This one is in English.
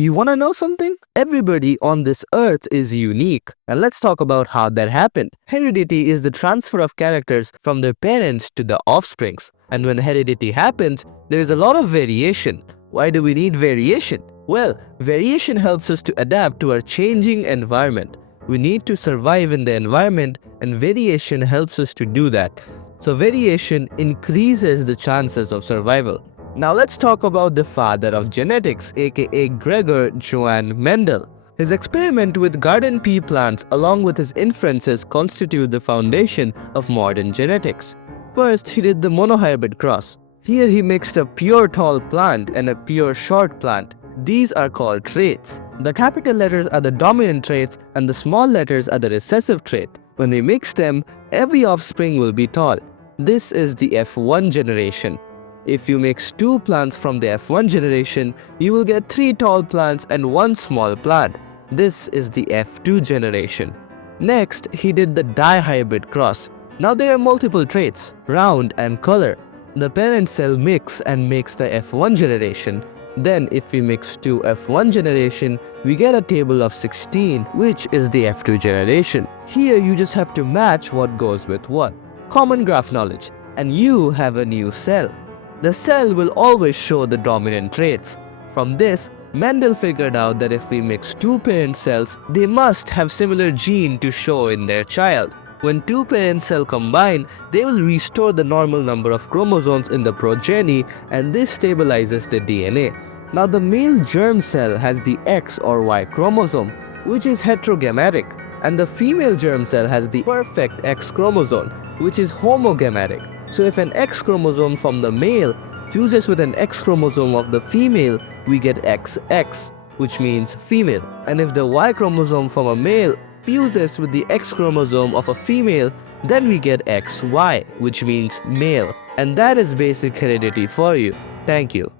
You wanna know something? Everybody on this earth is unique. And let's talk about how that happened. Heredity is the transfer of characters from their parents to the offsprings. And when heredity happens, there is a lot of variation. Why do we need variation? Well, variation helps us to adapt to our changing environment. We need to survive in the environment, and variation helps us to do that. So variation increases the chances of survival. Now let's talk about the father of genetics, aka Gregor Johann Mendel. His experiment with garden pea plants along with his inferences constitute the foundation of modern genetics. First, he did the monohybrid cross. Here he mixed a pure tall plant and a pure short plant. These are called traits. The capital letters are the dominant traits and the small letters are the recessive trait. When we mix them, every offspring will be tall. This is the F1 generation. If you mix two plants from the F1 generation, you will get 3 tall plants and 1 small plant. This is the F2 generation. Next, he did the dihybrid cross. Now there are multiple traits, round and color. The parent cell mix and makes the F1 generation. Then if we mix two F1 generation, we get a table of 16, which is the F2 generation. Here you just have to match what goes with what. Common graph knowledge. And you have a new cell. The cell will always show the dominant traits. From this, Mendel figured out that if we mix two parent cells, they must have similar gene to show in their child. When two parent cells combine, they will restore the normal number of chromosomes in the progeny, and this stabilizes the DNA. Now the male germ cell has the X or Y chromosome, which is heterogametic, and the female germ cell has the perfect X chromosome, which is homogametic. So if an X chromosome from the male fuses with an X chromosome of the female, we get XX, which means female. And if the Y chromosome from a male fuses with the X chromosome of a female, then we get XY, which means male. And that is basic heredity for you. Thank you.